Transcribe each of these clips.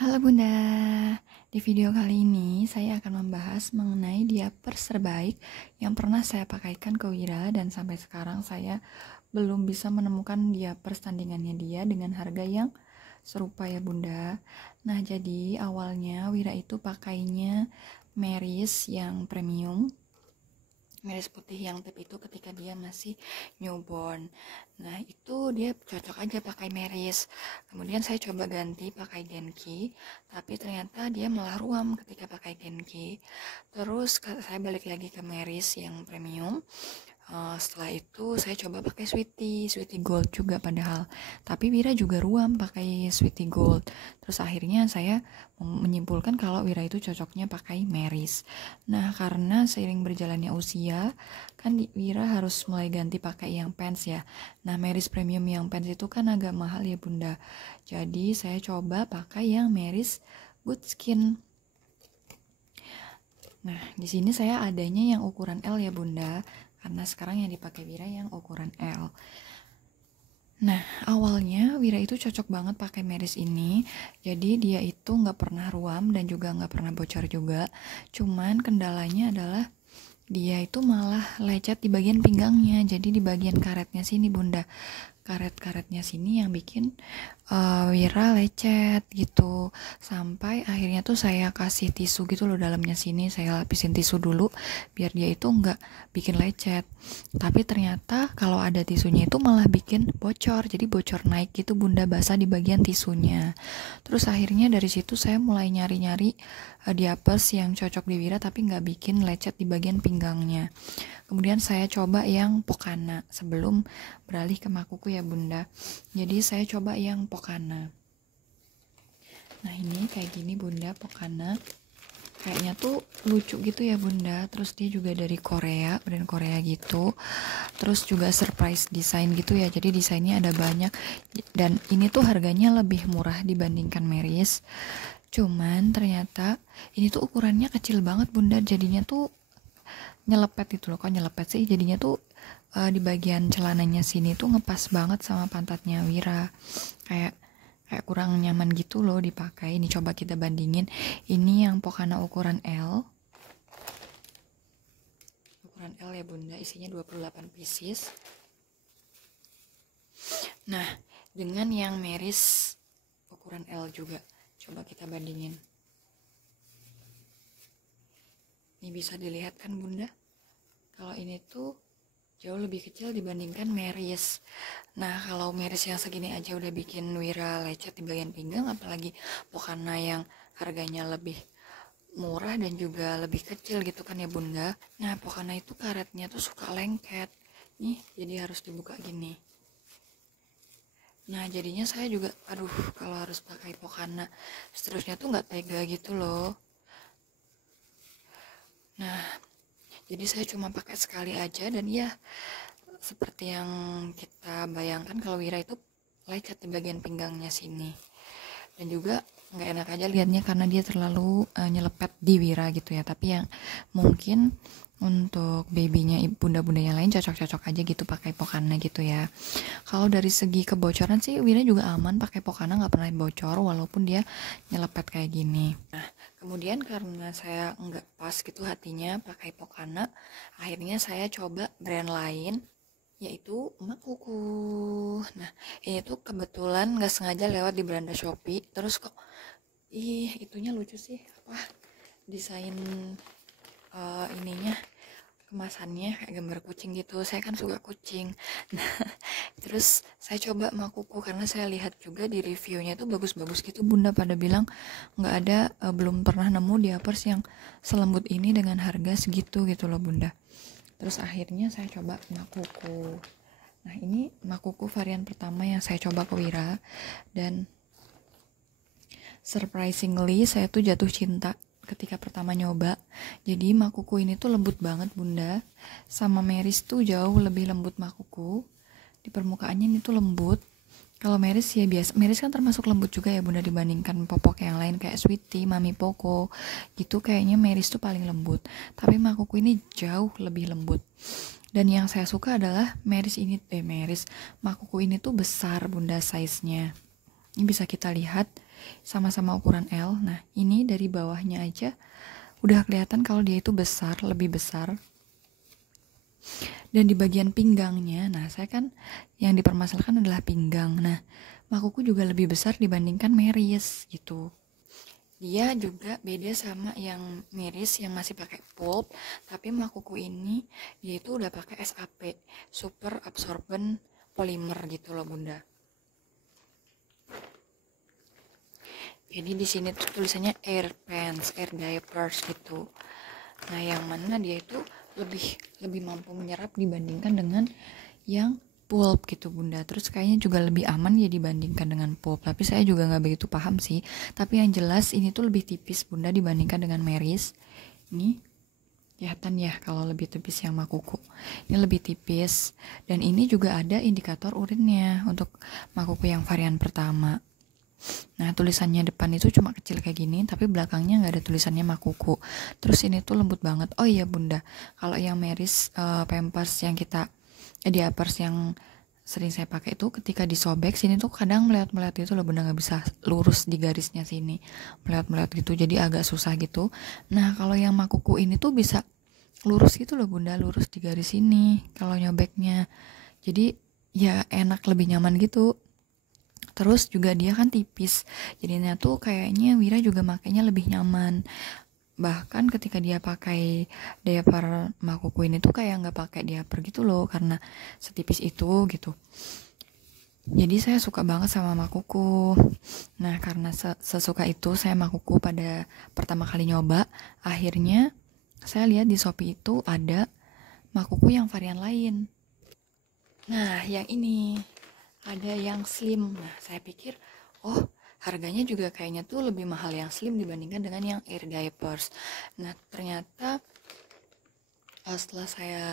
Halo Bunda, di video kali ini saya akan membahas mengenai diapers terbaik yang pernah saya pakaikan ke Wira dan sampai sekarang saya belum bisa menemukan diapers tandingannya dia dengan harga yang serupa ya Bunda. Nah jadi awalnya Wira itu pakainya Meris yang premium, Meris putih yang tip itu ketika dia masih newborn. Nah itu dia cocok aja pakai Meris. Kemudian saya coba ganti pakai Genki, tapi ternyata dia malah ruam ketika pakai Genki. Terus saya balik lagi ke Meris yang premium. Setelah itu saya coba pakai Sweetie Gold juga padahal. Tapi Wira juga ruam pakai Sweetie Gold. Terus akhirnya saya menyimpulkan kalau Wira itu cocoknya pakai Meris. Nah, karena seiring berjalannya usia, kan Wira harus mulai ganti pakai yang pants ya. Nah, Meris Premium yang pants itu kan agak mahal ya Bunda. Jadi saya coba pakai yang Meris Good Skin. Nah, di sini saya adanya yang ukuran L ya Bunda, karena sekarang yang dipakai Wira yang ukuran L. Nah, awalnya Wira itu cocok banget pakai Meris ini, jadi dia itu nggak pernah ruam dan juga nggak pernah bocor juga. Cuman kendalanya adalah dia itu malah lecet di bagian pinggangnya, jadi di bagian karetnya sini Bunda. Karet-karetnya sini yang bikin Wira lecet gitu, sampai akhirnya tuh saya kasih tisu gitu loh dalamnya sini, saya lapisin tisu dulu biar dia itu nggak bikin lecet. Tapi ternyata kalau ada tisunya itu malah bikin bocor, jadi bocor naik gitu Bunda, basah di bagian tisunya. Terus akhirnya dari situ saya mulai nyari-nyari diapers yang cocok di Wira tapi nggak bikin lecet di bagian pinggangnya. Kemudian saya coba yang Pokana sebelum beralih ke Makuku ya Bunda. Jadi saya coba yang Pokana. Nah ini kayak gini Bunda Pokana. Kayaknya tuh lucu gitu ya Bunda. Terus dia juga dari Korea, brand Korea gitu. Terus juga surprise design gitu ya. Jadi desainnya ada banyak. Dan ini tuh harganya lebih murah dibandingkan Meris. Cuman ternyata ini tuh ukurannya kecil banget Bunda. Jadinya tuh nyelepet itu loh. Kok nyelepet sih, jadinya tuh di bagian celananya sini tuh ngepas banget sama pantatnya Wira, kayak kurang nyaman gitu loh dipakai. Ini coba kita bandingin, ini yang Pokana ukuran L ya Bunda, isinya 28 pieces. Nah dengan yang Meris ukuran L juga, coba kita bandingin. Ini bisa dilihat kan Bunda, kalau ini tuh jauh lebih kecil dibandingkan Meris. Nah kalau Meris yang segini aja udah bikin Wira lecet di bagian pinggang, apalagi Pokana yang harganya lebih murah dan juga lebih kecil gitu kan ya Bunda. Nah Pokana itu karetnya tuh suka lengket nih, jadi harus dibuka gini. Nah jadinya saya juga aduh, kalau harus pakai Pokana seterusnya tuh nggak tega gitu loh. Nah jadi saya cuma pakai sekali aja, dan ya seperti yang kita bayangkan kalau Wira itu lecet di bagian pinggangnya sini. Dan juga nggak enak aja liatnya karena dia terlalu nyelepet di Wira gitu ya. Tapi yang mungkin untuk babynya bunda-bunda yang lain cocok-cocok aja gitu pakai Pokana gitu ya. Kalau dari segi kebocoran sih Wira juga aman pakai Pokana, nggak pernah bocor walaupun dia nyelepet kayak gini. Nah kemudian karena saya nggak pas gitu hatinya pakai Pokana, akhirnya saya coba brand lain yaitu Makuku. Nah ini tuh kebetulan nggak sengaja lewat di beranda Shopee, terus kok itunya lucu sih, apa desain ininya, kemasannya kayak gambar kucing gitu, saya kan suka kucing. Nah terus saya coba Makuku karena saya lihat juga di reviewnya tuh bagus-bagus gitu Bunda, pada bilang nggak ada, belum pernah nemu diapers yang selembut ini dengan harga segitu gitu loh Bunda. Terus akhirnya saya coba Makuku. Nah ini Makuku varian pertama yang saya coba ke Wira, dan surprisingly saya tuh jatuh cinta ketika pertama nyoba. Jadi Makuku ini tuh lembut banget Bunda, sama Meris tuh jauh lebih lembut Makuku. Di permukaannya ini tuh lembut. Kalau Meris ya biasa, Meris kan termasuk lembut juga ya Bunda dibandingkan popok yang lain kayak Sweetie, Mami Poco gitu, kayaknya Meris tuh paling lembut. Tapi Makuku ini jauh lebih lembut. Dan yang saya suka adalah Makuku ini tuh besar Bunda size-nya. Ini bisa kita lihat sama-sama ukuran L. Nah, ini dari bawahnya aja udah kelihatan kalau dia itu besar, lebih besar. Dan di bagian pinggangnya, nah saya kan yang dipermasalahkan adalah pinggang. Nah, makuku juga lebih besar dibandingkan Meris gitu. Dia juga beda sama yang Meris yang masih pakai pulp, tapi makuku ini dia itu udah pakai SAP, Super Absorbent Polymer gitu loh Bunda. Jadi di sini tuh tulisannya air pants, air diapers gitu. Nah, yang mana dia itu lebih mampu menyerap dibandingkan dengan yang pulp gitu Bunda. Terus kayaknya juga lebih aman ya dibandingkan dengan pulp. Tapi saya juga nggak begitu paham sih. Tapi yang jelas ini tuh lebih tipis Bunda dibandingkan dengan Meris. Ini kelihatan ya kalau lebih tipis yang makuku. Ini lebih tipis. Dan ini juga ada indikator urinnya untuk makuku yang varian pertama. Nah, tulisannya depan itu cuma kecil kayak gini, tapi belakangnya nggak ada tulisannya makuku. Terus ini tuh lembut banget. Oh iya Bunda, kalau yang Meris Pampers yang diapers yang sering saya pakai itu ketika disobek sini tuh kadang melihat-melihat gitu loh Bunda, nggak bisa lurus di garisnya sini, melihat-melihat gitu, jadi agak susah gitu. Nah, kalau yang makuku ini tuh bisa lurus gitu loh Bunda, lurus di garis ini kalau nyobeknya. Jadi ya enak, lebih nyaman gitu. Terus juga dia kan tipis, jadinya tuh kayaknya Wira juga makainya lebih nyaman. Bahkan ketika dia pakai diaper makuku ini tuh kayak nggak pakai diaper gitu loh, karena setipis itu gitu. Jadi saya suka banget sama makuku. Nah, karena sesuka itu saya makuku pada pertama kali nyoba, akhirnya saya lihat di Shopee itu ada makuku yang varian lain. Nah, yang ini ada yang slim. Nah, saya pikir, oh, harganya juga kayaknya tuh lebih mahal yang slim dibandingkan dengan yang air diapers. Nah, ternyata setelah saya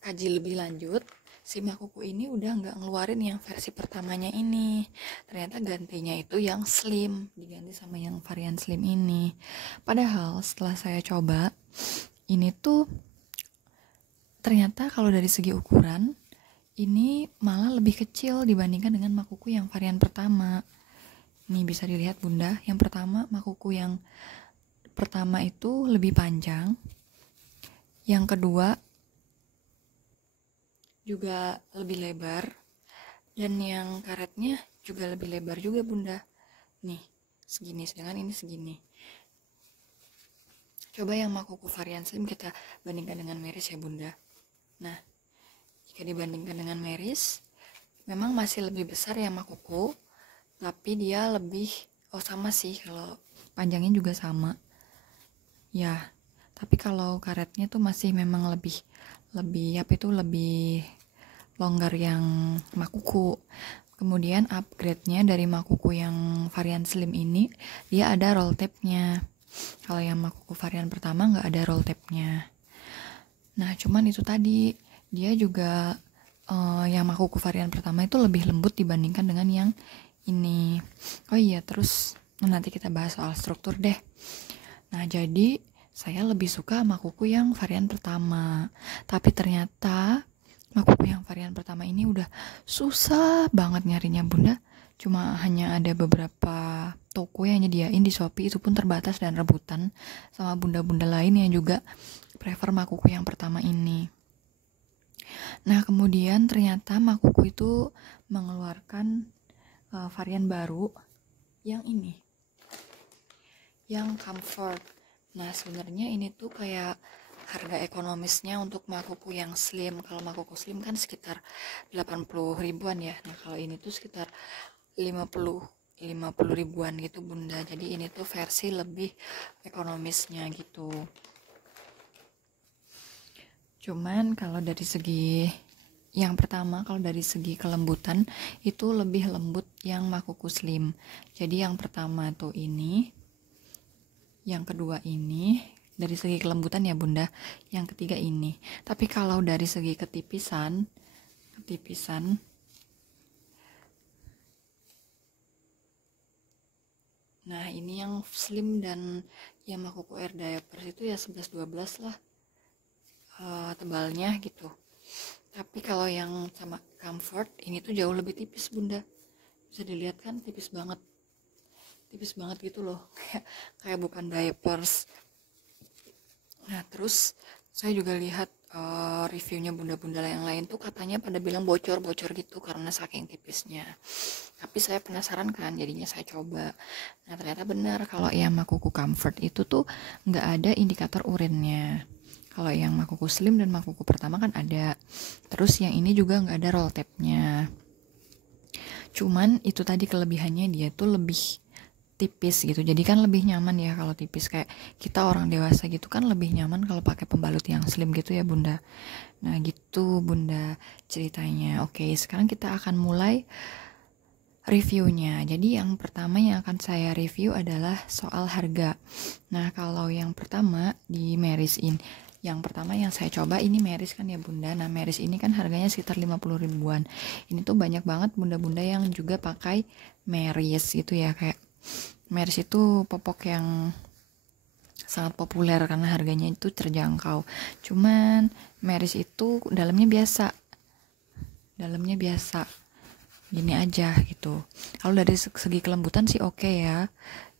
kaji lebih lanjut, si makuku ini udah nggak ngeluarin yang versi pertamanya ini. Ternyata gantinya itu yang slim, diganti sama yang varian slim ini. Padahal setelah saya coba, ini tuh ternyata kalau dari segi ukuran ini malah lebih kecil dibandingkan dengan makuku yang varian pertama. Nih bisa dilihat Bunda, yang pertama makuku yang pertama itu lebih panjang. Yang kedua juga lebih lebar. Dan yang karetnya juga lebih lebar juga Bunda. Nih, segini, sedangkan ini segini. Coba yang makuku varian slim kita bandingkan dengan Meris ya Bunda. Nah, jika dibandingkan dengan Meris, memang masih lebih besar ya makuku, tapi dia lebih, oh sama sih, kalau panjangnya juga sama ya, tapi kalau karetnya tuh masih memang lebih apa itu lebih longgar yang makuku. Kemudian upgrade-nya dari makuku yang varian slim ini, dia ada roll tape-nya. Kalau yang makuku varian pertama nggak ada roll tape-nya. Nah, cuman itu tadi, dia juga yang makuku varian pertama itu lebih lembut dibandingkan dengan yang ini. Oh iya, terus nanti kita bahas soal struktur deh. Nah, jadi saya lebih suka makuku yang varian pertama. Tapi ternyata makuku yang varian pertama ini udah susah banget nyarinya Bunda. Cuma hanya ada beberapa toko yang nyediain di Shopee, itu pun terbatas dan rebutan sama bunda-bunda lain yang juga prefer makuku yang pertama ini. Nah, kemudian ternyata makuku itu mengeluarkan varian baru yang ini, yang comfort. Nah, sebenarnya ini tuh kayak harga ekonomisnya untuk makuku yang slim. Kalau makuku slim kan sekitar 80 ribuan ya. Nah, kalau ini tuh sekitar 50 ribuan gitu Bunda. Jadi ini tuh versi lebih ekonomisnya gitu. Cuman kalau dari segi yang pertama, kalau dari segi kelembutan itu lebih lembut yang makuku slim. Jadi yang pertama tuh ini, yang kedua ini dari segi kelembutan ya Bunda, yang ketiga ini. Tapi kalau dari segi ketipisan nah ini yang slim dan yang makuku air diapers itu ya 11-12 lah tebalnya gitu. Tapi kalau yang sama comfort ini tuh jauh lebih tipis Bunda, bisa dilihat kan tipis banget. tipis banget gitu loh, kayak bukan diapers. Nah terus saya juga lihat reviewnya bunda-bunda yang lain tuh katanya pada bilang bocor-bocor gitu karena saking tipisnya. Tapi saya penasaran kan, jadinya saya coba. Nah ternyata benar kalau yang Makuku Comfort itu tuh nggak ada indikator urinnya. Kalau yang Makuku Slim dan Makuku pertama kan ada. Terus yang ini juga nggak ada roll tab-nya. Cuman itu tadi kelebihannya, dia tuh lebih tipis gitu, jadi kan lebih nyaman ya kalau tipis. Kayak kita orang dewasa gitu kan lebih nyaman kalau pakai pembalut yang slim gitu ya bunda. Nah gitu bunda ceritanya. Oke, sekarang kita akan mulai reviewnya. Jadi yang pertama yang akan saya review adalah soal harga. Nah kalau yang pertama di Meris In, yang pertama yang saya coba ini Meris kan ya bunda. Nah Meris ini kan harganya sekitar 50 ribuan. Ini tuh banyak banget bunda-bunda yang juga pakai Meris gitu ya. Kayak Meris itu popok yang sangat populer karena harganya itu terjangkau. Cuman Meris itu dalamnya biasa gini aja gitu. Kalau dari segi kelembutan sih oke ya,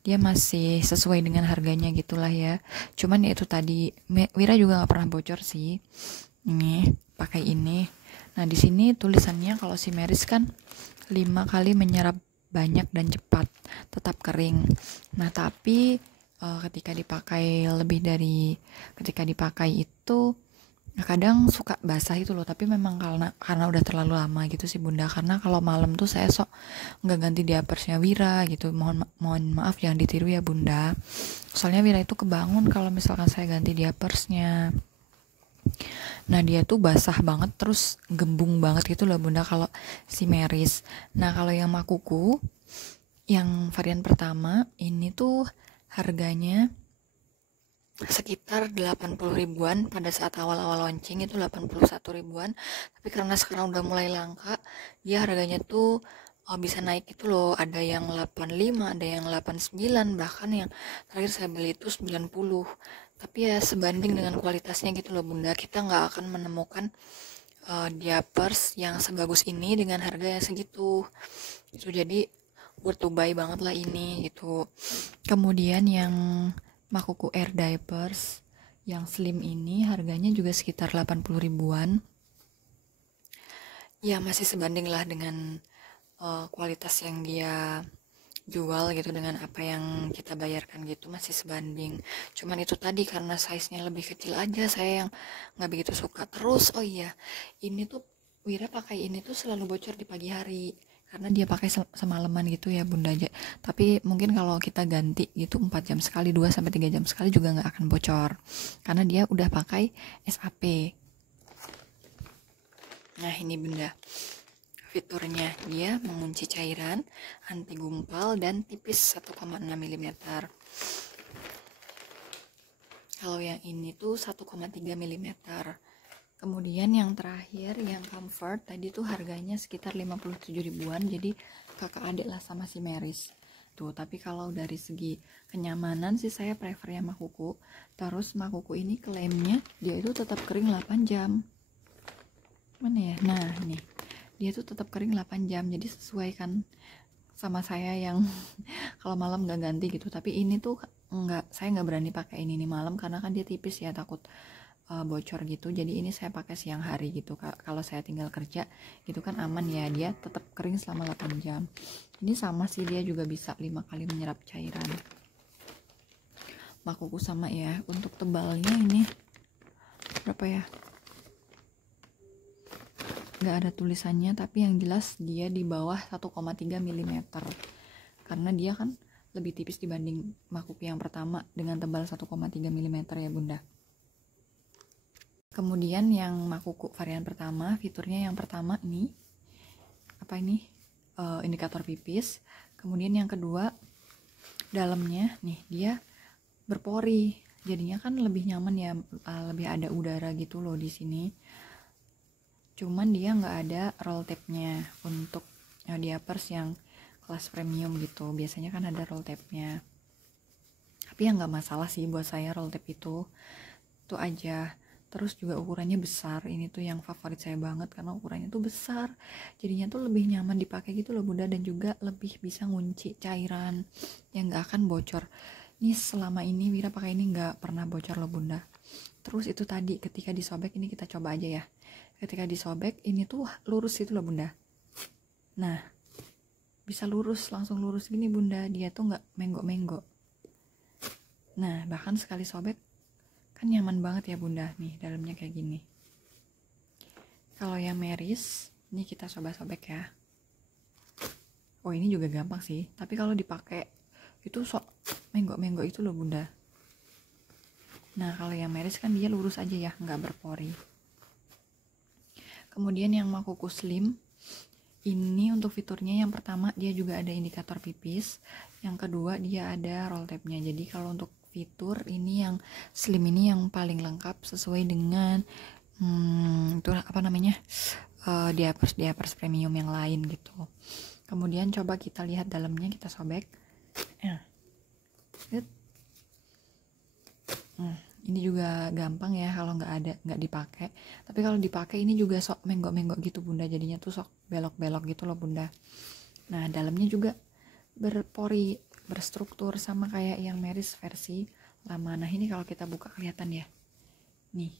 dia masih sesuai dengan harganya gitulah ya. Cuman ya itu tadi Wira juga nggak pernah bocor sih. Ini pakai ini. Nah di sini tulisannya kalau si Meris kan 5 kali menyerap banyak dan cepat, tetap kering. Nah tapi ketika dipakai itu kadang suka basah itu loh, tapi memang karena udah terlalu lama gitu sih bunda. Karena kalau malam tuh saya sok nggak ganti diapersnya Wira gitu. Mohon maaf jangan ditiru ya bunda, soalnya Wira itu kebangun kalau misalkan saya ganti diapersnya. Nah dia tuh basah banget terus gembung banget gitu loh bunda kalau si Meris. Nah kalau yang Makuku yang varian pertama ini tuh harganya sekitar 80 ribuan. Pada saat awal-awal launching itu 81 ribuan, tapi karena sekarang udah mulai langka, dia harganya tuh bisa naik gitu loh. Ada yang 85, ada yang 89, bahkan yang terakhir saya beli itu 90. Tapi ya sebanding dengan kualitasnya gitu loh bunda, kita nggak akan menemukan diapers yang sebagus ini dengan harga yang segitu itu. Jadi worth to buy banget lah ini gitu. Kemudian yang Makuku Air Diapers yang slim ini harganya juga sekitar 80 ribuan. Ya masih sebanding lah dengan kualitas yang dia jual gitu dengan apa yang kita bayarkan gitu, masih sebanding. Cuman itu tadi karena size-nya lebih kecil aja saya yang nggak begitu suka. Terus oh iya, ini tuh Wira pakai ini tuh selalu bocor di pagi hari karena dia pakai semalaman gitu ya bunda aja. Tapi mungkin kalau kita ganti gitu 4 jam sekali, 2 sampai 3 jam sekali juga nggak akan bocor karena dia udah pakai SAP. Nah ini bunda fiturnya, dia mengunci cairan, anti gumpal, dan tipis 1,6 mm. Kalau yang ini tuh 1,3 mm. Kemudian yang terakhir yang Comfort tadi tuh harganya sekitar 57 ribuan, jadi kakak adik lah sama si Meris tuh. Tapi kalau dari segi kenyamanan sih saya prefer yang Makuku. Terus Makuku ini klaimnya dia itu tetap kering 8 jam. Mana ya? Nah nih, dia tuh tetap kering 8 jam, jadi sesuai kan sama saya yang kalau malam nggak ganti gitu. Tapi ini tuh saya nggak berani pakai ini nih malam karena kan dia tipis ya, takut bocor gitu. Jadi ini saya pakai siang hari gitu. Kalau saya tinggal kerja gitu kan aman ya, dia tetap kering selama 8 jam. Ini sama sih, dia juga bisa 5 kali menyerap cairan. Makuku sama ya. Untuk tebalnya ini berapa ya, nggak ada tulisannya, tapi yang jelas dia di bawah 1,3 mm karena dia kan lebih tipis dibanding Makuku yang pertama dengan tebal 1,3 mm ya bunda. Kemudian yang Makuku varian pertama, fiturnya yang pertama ini apa ini, indikator pipis. Kemudian yang kedua, dalamnya nih dia berpori, jadinya kan lebih nyaman ya, lebih ada udara gitu loh di sini. Cuman dia nggak ada roll tab-nya untuk diapers yang kelas premium gitu. Biasanya kan ada roll tab-nya. Tapi ya nggak masalah sih buat saya roll tab itu aja. Terus juga ukurannya besar, ini tuh yang favorit saya banget karena ukurannya tuh besar, jadinya tuh lebih nyaman dipakai gitu loh bunda, dan juga lebih bisa ngunci cairan yang gak akan bocor. Ini selama ini Wira pakai ini gak pernah bocor loh bunda. Terus itu tadi ketika disobek, ini kita coba aja ya, ketika disobek ini tuh lurus itu loh bunda. Nah bisa lurus, langsung lurus gini bunda, dia tuh gak menggok-menggok. Nah bahkan sekali sobek kan nyaman banget ya bunda, nih dalamnya kayak gini. Kalau yang Meris ini kita coba sobek ya. Oh ini juga gampang sih, tapi kalau dipakai itu sok menggok-menggok itu loh bunda. Nah kalau yang Meris kan dia lurus aja ya, nggak berpori. Kemudian yang Makuku Slim ini untuk fiturnya, yang pertama dia juga ada indikator pipis, yang kedua dia ada roll tab-nya. Jadi kalau untuk fitur ini yang Slim ini yang paling lengkap sesuai dengan itu apa namanya, diapers premium yang lain gitu. Kemudian coba kita lihat dalamnya, kita sobek. Ini juga gampang ya kalau nggak dipakai. Tapi kalau dipakai ini juga sok menggok-menggok gitu bunda, jadinya tuh sok belok-belok gitu loh bunda. Nah dalamnya juga berpori, berstruktur sama kayak yang Meris versi lama. Nah ini kalau kita buka kelihatan ya, nih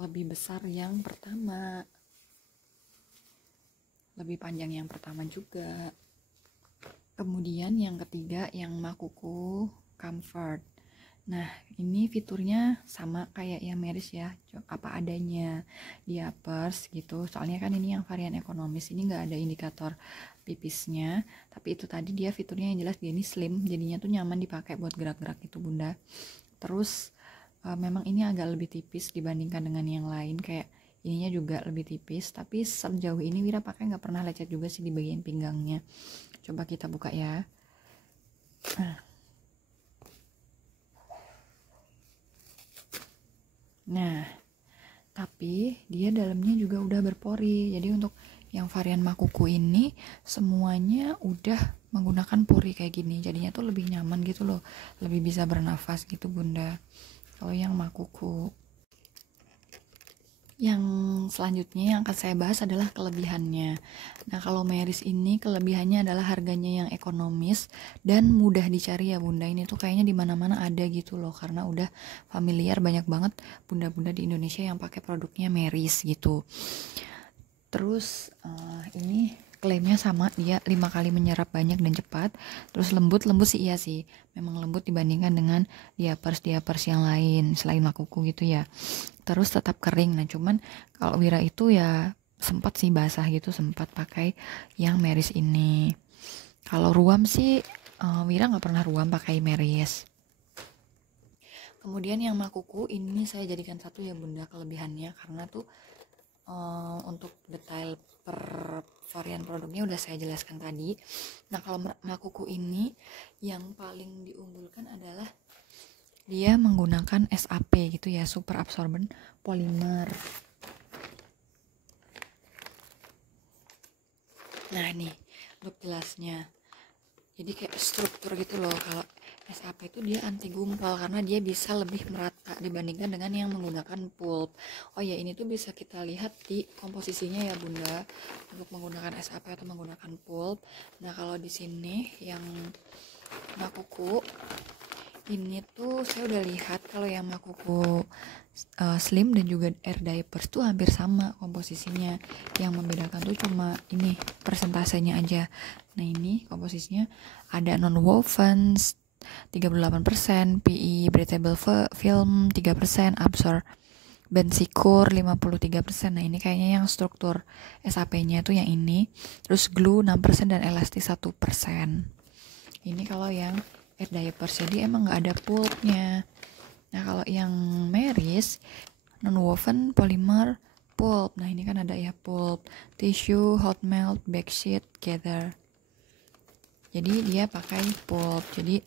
lebih besar yang pertama, lebih panjang yang pertama juga. Kemudian yang ketiga yang Makuku Comfort. Nah ini fiturnya sama kayak yang Meris ya, apa adanya, diapers gitu. Soalnya kan ini yang varian ekonomis, ini nggak ada indikator pipisnya. Tapi itu tadi dia fiturnya yang jelas dia ini slim, jadinya tuh nyaman dipakai buat gerak-gerak gitu bunda. Terus memang ini agak lebih tipis dibandingkan dengan yang lain, kayak ininya juga lebih tipis. Tapi sejauh ini Wira pakai nggak pernah lecet juga sih di bagian pinggangnya. Coba kita buka ya. Nah tapi dia dalamnya juga udah berpori. Jadi untuk yang varian Makuku ini semuanya udah menggunakan pori kayak gini, jadinya tuh lebih nyaman gitu loh, lebih bisa bernafas gitu bunda kalau yang Makuku. Yang selanjutnya yang akan saya bahas adalah kelebihannya. Nah kalau Meris ini kelebihannya adalah harganya yang ekonomis dan mudah dicari ya bunda. Ini tuh kayaknya di mana-mana ada gitu loh, karena udah familiar, banyak banget bunda-bunda di Indonesia yang pakai produknya Meris gitu. Terus ini klaimnya sama, dia 5 kali menyerap banyak dan cepat. Terus lembut sih, iya sih memang lembut dibandingkan dengan diapers yang lain selain Makuku gitu ya. Terus tetap kering. Nah cuman kalau Wira itu ya sempat sih basah gitu, sempat pakai yang Meris ini. Kalau ruam sih Wira nggak pernah ruam pakai Meris. Kemudian yang Makuku ini saya jadikan satu ya bunda kelebihannya, karena tuh untuk detail per varian produknya udah saya jelaskan tadi. Nah kalau Makuku ini yang paling diunggulkan adalah dia menggunakan SAP gitu ya, super absorbent polymer. Nah nih untuk jelasnya, jadi kayak struktur gitu loh. Kalau SAP itu dia anti gumpal karena dia bisa lebih merata dibandingkan dengan yang menggunakan pulp. Oh ya ini tuh bisa kita lihat di komposisinya ya bunda, untuk menggunakan SAP atau menggunakan pulp. Nah kalau di sini yang Makuku ini tuh saya udah lihat kalau yang Makuku Slim dan juga Air Diapers tuh hampir sama komposisinya. Yang membedakan tuh cuma ini persentasenya aja. Nah ini komposisinya ada non-wovens 38%, PE breathable film 3%, absorbent Secure 53%. Nah ini kayaknya yang struktur SAP-nya tuh yang ini. Terus glue 6% dan elastis 1%. Ini kalau yang Air Diapers, jadi emang nggak ada pulpnya. Nah kalau yang Meris non-woven polymer pulp. Nah ini kan ada ya pulp, tissue, hot melt, backsheet, gather. Jadi dia pakai pulp. Jadi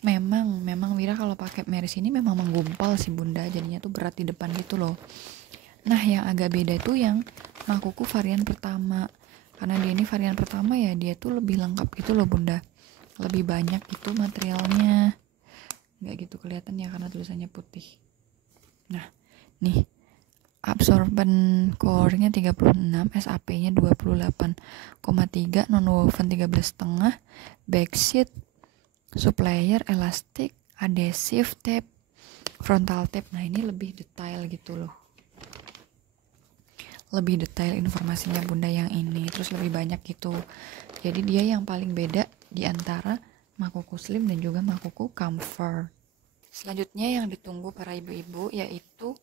memang Wira kalau pakai Meris ini memang menggumpal sih bunda, jadinya tuh berat di depan gitu loh. Nah yang agak beda itu yang Makuku varian pertama, karena dia ini varian pertama ya, dia tuh lebih lengkap gitu loh bunda, lebih banyak itu materialnya. Nggak gitu kelihatan ya karena tulisannya putih. Nah, nih absorbent core-nya 36, SAP-nya 28,3, nonwoven 13,5, backsheet, supplier, elastik, adhesive tape, frontal tape. Nah, ini lebih detail gitu loh. Lebih detail informasinya Bunda yang ini, terus lebih banyak gitu. Jadi dia yang paling beda di antara Makuku Slim dan juga Makuku Comfort. Selanjutnya yang ditunggu para ibu-ibu yaitu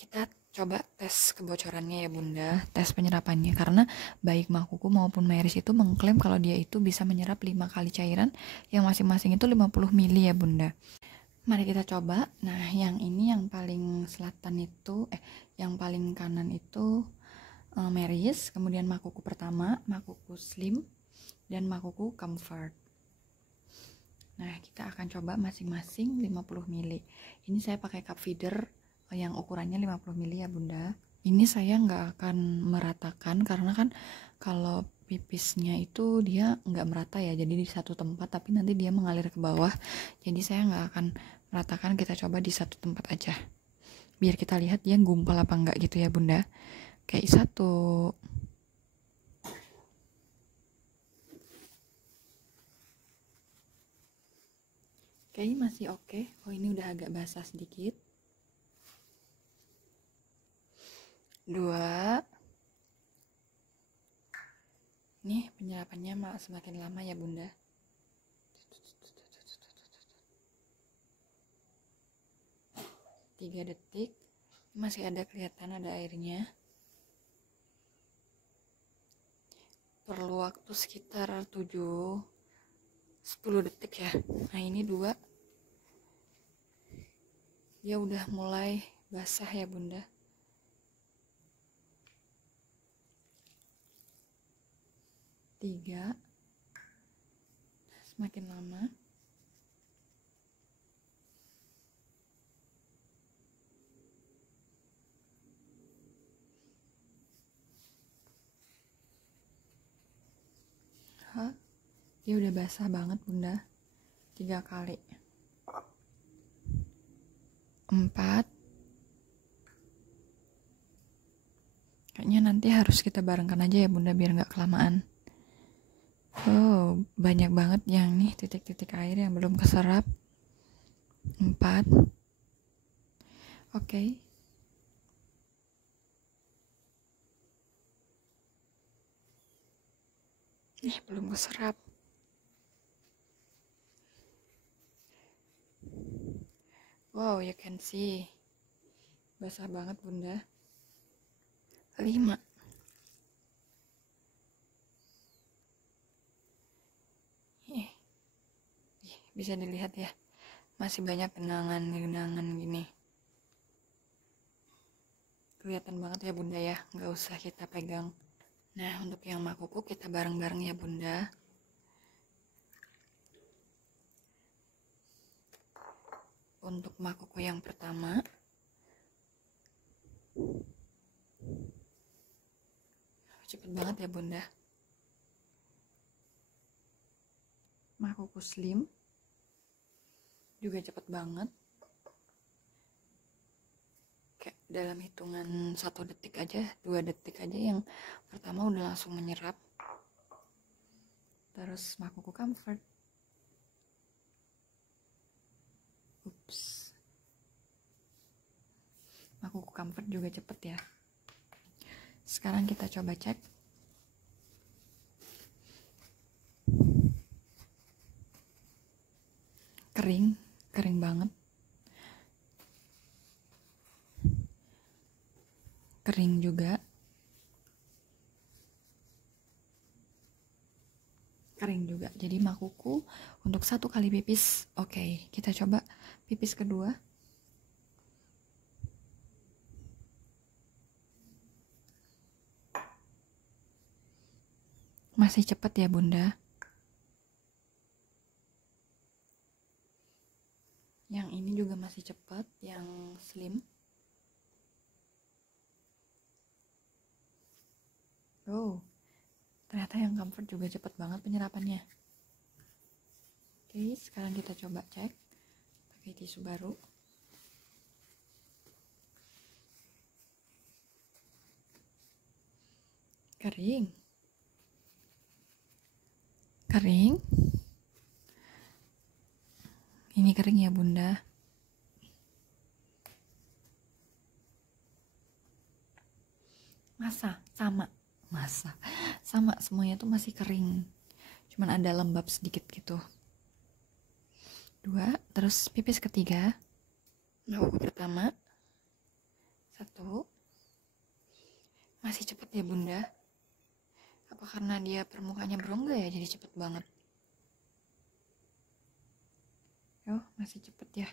kita coba tes kebocorannya ya Bunda, tes penyerapannya, karena baik Makuku maupun Meris itu mengklaim kalau dia itu bisa menyerap 5 kali cairan yang masing-masing itu 50 mili ya Bunda. Mari kita coba. Nah, yang ini yang paling selatan itu yang paling kanan itu Meris, kemudian Makuku pertama, Makuku Slim, dan Makuku Comfort. Nah, kita akan coba masing-masing 50 mili. Ini saya pakai cup feeder yang ukurannya 50 mili ya Bunda. Ini saya nggak akan meratakan karena kan kalau pipisnya itu dia nggak merata ya, jadi di satu tempat tapi nanti dia mengalir ke bawah. Jadi saya nggak akan meratakan, kita coba di satu tempat aja. Biar kita lihat dia gumpal apa enggak gitu ya Bunda. Kayak satu. Kayaknya masih oke. Oh, ini udah agak basah sedikit. 2. Nih penyerapannya semakin lama ya Bunda. 3 detik. Masih ada kelihatan ada airnya. Perlu waktu sekitar 10 detik ya. Nah, ini 2. Dia udah mulai basah ya Bunda. 3. Semakin lama. 4. Dia udah basah banget Bunda. 3 kali. 4. Kayaknya nanti harus kita barengkan aja ya Bunda biar nggak kelamaan. Oh, banyak banget yang nih titik-titik air yang belum keserap. 4. Oke. Nih belum keserap. Wow, you can see. Basah banget Bunda. 5. Bisa dilihat ya. Masih banyak genangan-genangan gini. Kelihatan banget ya Bunda ya. Nggak usah kita pegang. Nah, untuk yang Makuku kita bareng-bareng ya Bunda. Untuk Makuku yang pertama, cepet banget ya Bunda. Makuku Slim juga cepet banget. Kayak dalam hitungan 1 detik aja, 2 detik aja yang pertama udah langsung menyerap. Terus Makuku Comfort. Makuku Comfort juga cepet ya. Sekarang kita coba cek. Kering banget. Kering juga. Kering juga. Jadi Makuku untuk 1 kali pipis. Oke, kita coba pipis kedua. Masih cepat ya Bunda. Yang ini juga masih cepat, yang Slim. Oh, ternyata yang Comfort juga cepat banget penyerapannya. Oke, sekarang kita coba cek pakai tisu baru. Kering. Kering. Ini kering ya bunda. Masa sama semuanya tuh masih kering, cuman ada lembab sedikit gitu. 2, terus pipis ketiga, kuku pertama 1. Masih cepet ya bunda, apa karena dia permukaannya berongga ya jadi cepet banget? Oh, masih cepet ya.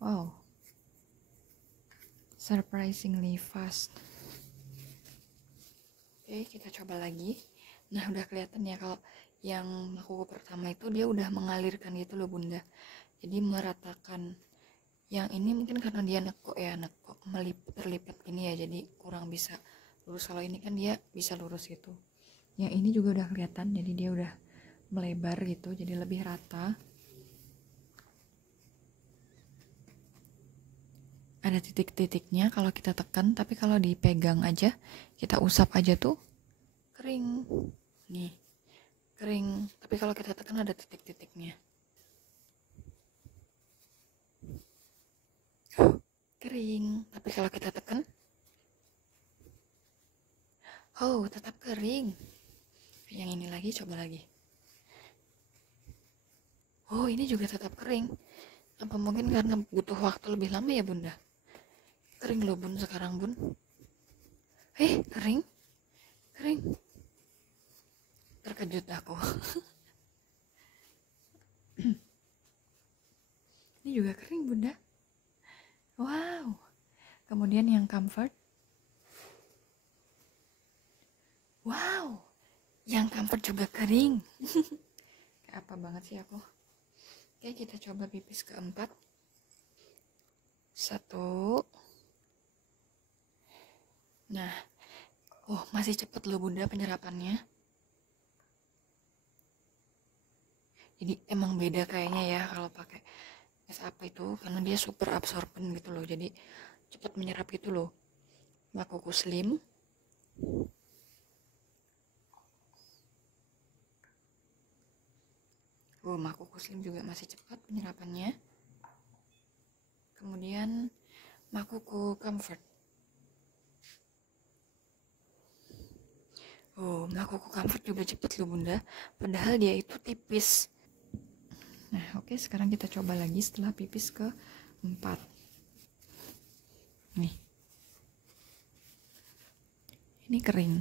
Wow, surprisingly fast. Oke, kita coba lagi. Nah, udah kelihatan ya kalau yang kuku pertama itu dia udah mengalirkan gitu loh bunda, jadi meratakan. Yang ini mungkin karena dia nekuk terlipat gini ya, jadi kurang bisa lurus. Kalau ini kan dia bisa lurus gitu. Yang ini juga udah kelihatan, jadi dia udah melebar gitu, jadi lebih rata. Ada titik-titiknya kalau kita tekan, tapi kalau dipegang aja, kita usap aja tuh kering. Nih, kering. Tapi kalau kita tekan ada titik-titiknya. Kering. Tapi kalau kita tekan, oh, tetap kering. Yang ini lagi, coba lagi. Oh, ini juga tetap kering. Apa mungkin karena butuh waktu lebih lama ya bunda? Kering loh bun sekarang bun. Kering. Terkejut aku. Ini juga kering bunda. Wow. Kemudian yang comfort. Wow. Yang comfort juga kering. Kayak apa banget sih aku. Oke, kita coba pipis keempat. 1. Nah, masih cepet loh bunda penyerapannya. Jadi emang beda kayaknya ya kalau pakai es apa itu, karena dia super absorben gitu loh, jadi cepet menyerap gitu loh. Kuku slim. Kuku slim juga masih cepat penyerapannya. Kemudian kuku comfort. Kuku comfort juga cepet loh bunda, padahal dia itu tipis. Nah, oke, sekarang kita coba lagi setelah pipis ke 4. Nih. Ini kering.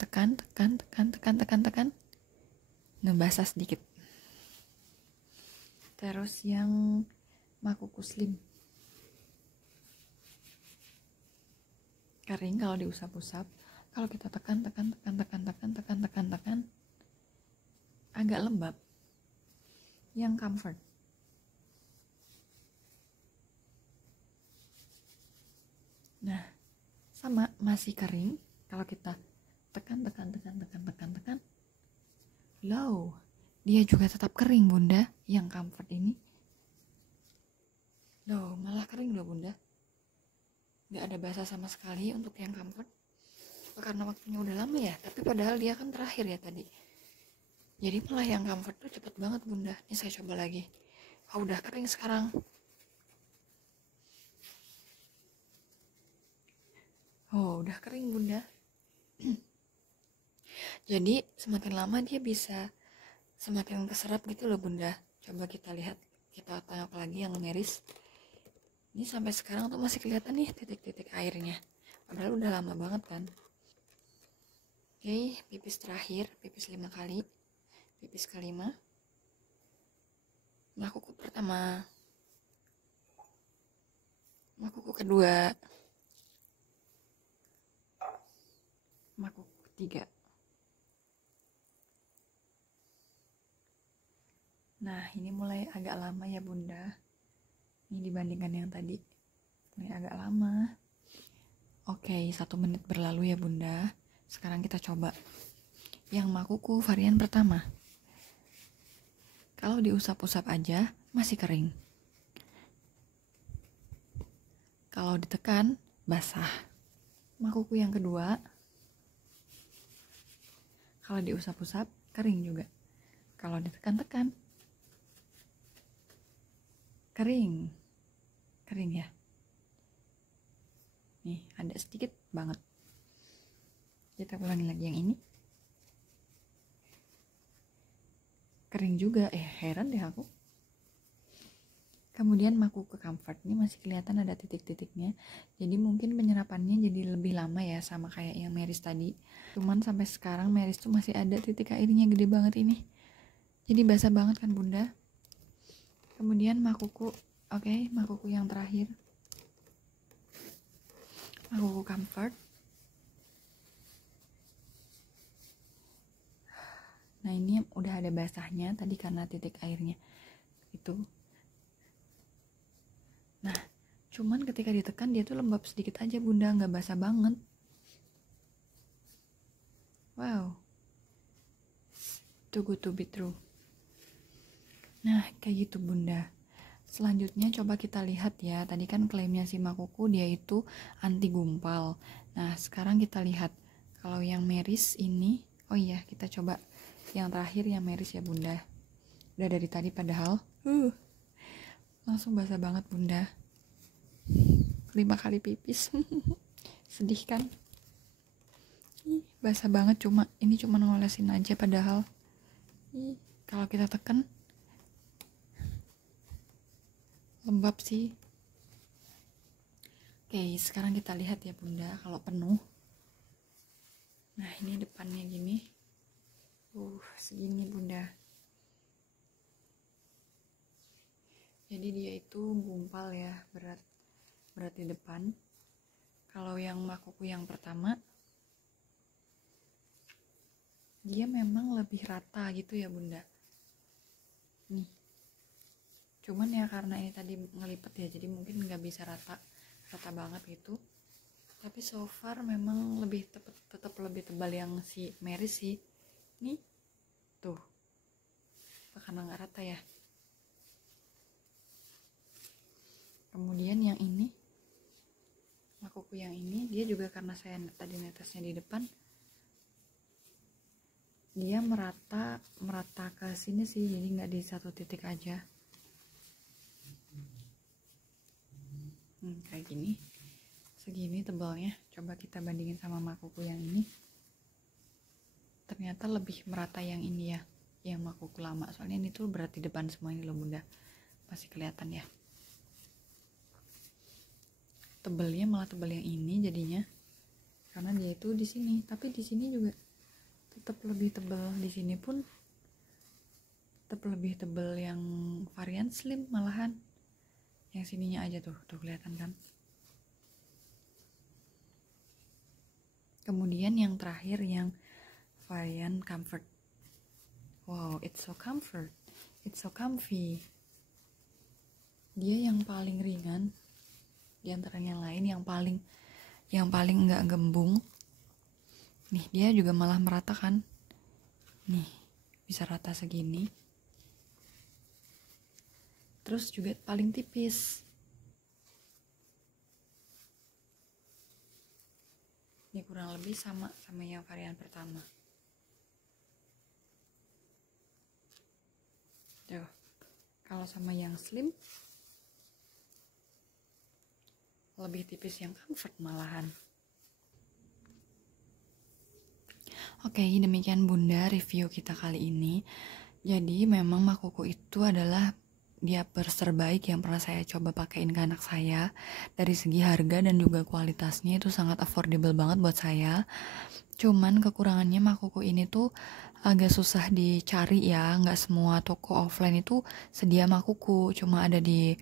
Tekan. Nah, basah sedikit. Terus yang kuku slim. Kering kalau diusap-usap. Kalau kita tekan agak lembab. Yang comfort. Nah, sama masih kering. Kalau kita tekan. Low, dia juga tetap kering bunda. Yang comfort ini. Loh, malah kering loh bunda. Gak ada basah sama sekali untuk yang comfort. Karena waktunya udah lama ya, tapi padahal dia kan terakhir ya tadi. Jadi malah yang comfort tuh cepet banget bunda. Ini saya coba lagi. Udah kering sekarang. Udah kering bunda. Jadi semakin lama dia bisa semakin keserap gitu loh bunda. Coba kita lihat, kita tengok lagi yang miris. Ini sampai sekarang tuh masih kelihatan nih titik-titik airnya. Padahal udah lama banget kan. Oke, pipis terakhir, pipis 5 kali. Pipis kelima. Kuku pertama. Kuku kedua. Kuku ketiga. Nah, ini mulai agak lama ya bunda. Ini dibandingkan yang tadi. Mulai agak lama. Oke, 1 menit berlalu ya bunda. Sekarang kita coba yang makuku varian pertama. Kalau diusap-usap aja masih kering. Kalau ditekan basah. Makuku yang kedua, kalau diusap-usap kering juga. Kalau ditekan-tekan kering ya. Nih ada sedikit banget. Kita ulangi lagi yang ini. Kering juga, heran deh aku. Kemudian makuku comfort ini masih kelihatan ada titik-titiknya, jadi mungkin penyerapannya jadi lebih lama ya, sama kayak yang Meris tadi. Cuman sampai sekarang Meris tuh masih ada titik airnya gede banget ini, jadi basah banget kan bunda. Kemudian makuku, makuku yang terakhir, makuku comfort. Nah ini udah ada basahnya tadi karena titik airnya itu. Nah cuman ketika ditekan dia tuh lembab sedikit aja bunda, nggak basah banget. Wow, too good to be true. Nah kayak gitu bunda. Selanjutnya coba kita lihat ya, tadi kan klaimnya si makuku dia itu anti gumpal. Nah sekarang kita lihat kalau yang Meris ini, oh iya kita coba yang terakhir yang Meris ya bunda. Udah dari tadi padahal langsung basah banget bunda, 5 kali pipis. Sedih kan? Basah banget, ini cuma ngolesin aja padahal. Kalau kita tekan lembab sih. Oke, sekarang kita lihat ya bunda kalau penuh. Nah ini depannya gini, segini bunda. Jadi dia itu gumpal ya, berat di depan. Kalau yang makuku yang pertama, dia memang lebih rata gitu ya bunda. Nih, cuman ya karena ini tadi ngelipet ya, jadi mungkin nggak bisa rata banget gitu. Tapi so far memang tetap lebih tebal yang si Meris sih. Nih, tuh, karena nggak rata ya. Kemudian yang ini, makuku yang ini, dia juga karena saya tadi netesnya di depan, dia merata ke sini sih, jadi nggak di satu titik aja. Kayak gini, segini tebalnya. Coba kita bandingin sama makuku yang ini, ternyata lebih merata yang ini ya, yang makuku lama. Soalnya ini tuh berat di depan semua ini loh bunda, masih kelihatan ya. Tebelnya malah tebel yang ini jadinya, karena dia itu di sini, tapi di sini juga tetap lebih tebal. Di sini pun tetap lebih tebal yang varian slim malahan. Yang sininya aja tuh kelihatan kan. Kemudian yang terakhir yang varian comfort. Wow, it's so comfort, it's so comfy. Dia yang paling ringan di antara yang lain, yang paling nggak gembung. Nih dia juga malah merata kan. Nih bisa rata segini. Terus juga paling tipis. Ini kurang lebih sama yang varian pertama. Tuh, kalau sama yang slim lebih tipis yang comfort malahan. Oke, demikian bunda review kita kali ini. Jadi memang makuku itu adalah dia terbaik yang pernah saya coba pakein ke anak saya. Dari segi harga dan juga kualitasnya itu sangat affordable banget buat saya. Cuman kekurangannya makuku ini tuh agak susah dicari ya, nggak semua toko offline itu sedia makuku, cuma ada di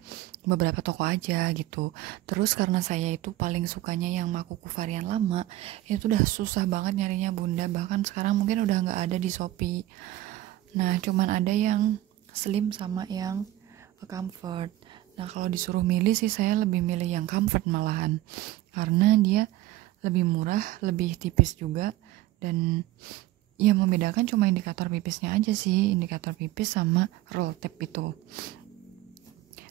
beberapa toko aja gitu. Terus karena saya itu paling sukanya yang makuku varian lama, itu udah susah banget nyarinya bunda, bahkan sekarang mungkin udah nggak ada di Shopee. Nah cuman ada yang slim sama yang comfort. Nah kalau disuruh milih sih saya lebih milih yang comfort malahan, karena dia lebih murah, lebih tipis juga, dan ya membedakan cuma indikator pipisnya aja sih, indikator pipis sama roll tape itu.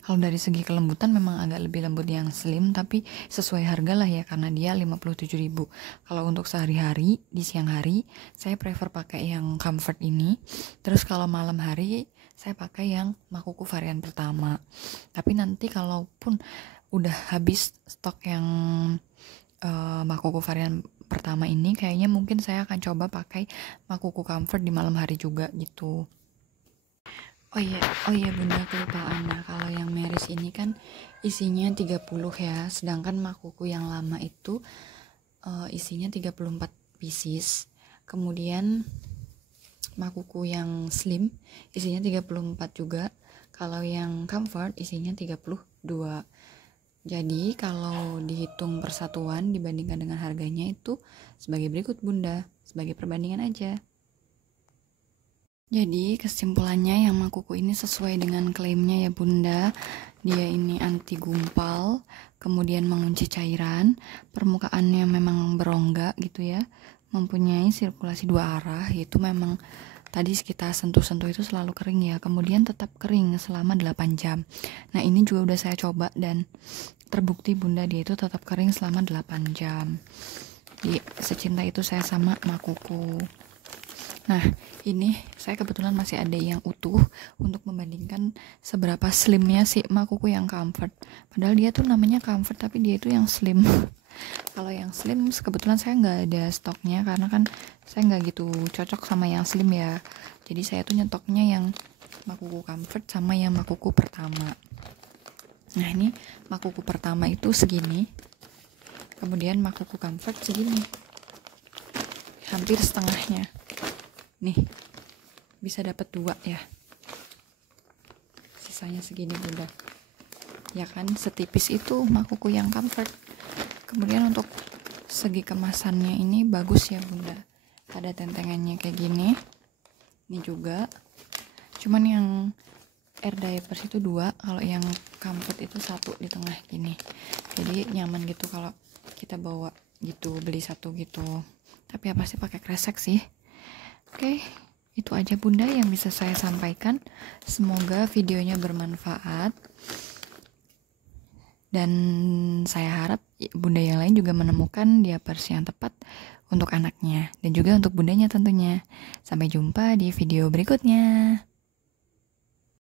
Kalau dari segi kelembutan memang agak lebih lembut yang slim, tapi sesuai harga lah ya, karena dia 57.000. Kalau untuk sehari-hari di siang hari saya prefer pakai yang comfort ini. Terus kalau malam hari saya pakai yang Makuku varian pertama. Tapi nanti kalaupun udah habis stok yang Makuku varian pertama ini, kayaknya mungkin saya akan coba pakai Makuku comfort di malam hari juga gitu. Oh iya Bunda, kelupaan. Nah, kalau yang Meris ini kan isinya 30 ya, sedangkan Makuku yang lama itu isinya 34 pieces. Kemudian Makuku yang slim isinya 34 juga. Kalau yang comfort isinya 32. Jadi kalau dihitung persatuan dibandingkan dengan harganya itu sebagai berikut Bunda, sebagai perbandingan aja. Jadi kesimpulannya yang Makuku ini sesuai dengan klaimnya ya Bunda. Dia ini anti gumpal, kemudian mengunci cairan, permukaannya memang berongga gitu ya, mempunyai sirkulasi 2 arah, yaitu memang tadi kita sentuh-sentuh itu selalu kering ya, kemudian tetap kering selama 8 jam. Nah ini juga udah saya coba dan terbukti Bunda, dia itu tetap kering selama 8 jam. Di secinta itu saya sama Makuku. Nah, ini saya kebetulan masih ada yang utuh untuk membandingkan seberapa slimnya si Makuku yang comfort. Padahal dia tuh namanya comfort, tapi dia itu yang slim. Kalau yang slim kebetulan saya nggak ada stoknya, karena kan saya nggak gitu cocok sama yang slim ya. Jadi saya tuh nyetoknya yang Makuku comfort sama yang Makuku pertama. Nah ini Makuku pertama itu segini, kemudian Makuku comfort segini, hampir setengahnya. Nih, bisa dapat 2 ya. Sisanya segini Bunda. Ya kan, setipis itu Makuku yang comfort. Kemudian untuk segi kemasannya ini bagus ya Bunda. Ada tentengannya kayak gini. Ini juga. Cuman yang air diapers itu 2, kalau yang comfort itu 1 di tengah gini. Jadi nyaman gitu kalau kita bawa gitu, beli 1 gitu. Tapi ya pasti pakai kresek sih. Oke, itu aja Bunda yang bisa saya sampaikan. Semoga videonya bermanfaat. Dan saya harap Bunda yang lain juga menemukan diapers yang tepat untuk anaknya. Dan juga untuk Bundanya tentunya. Sampai jumpa di video berikutnya.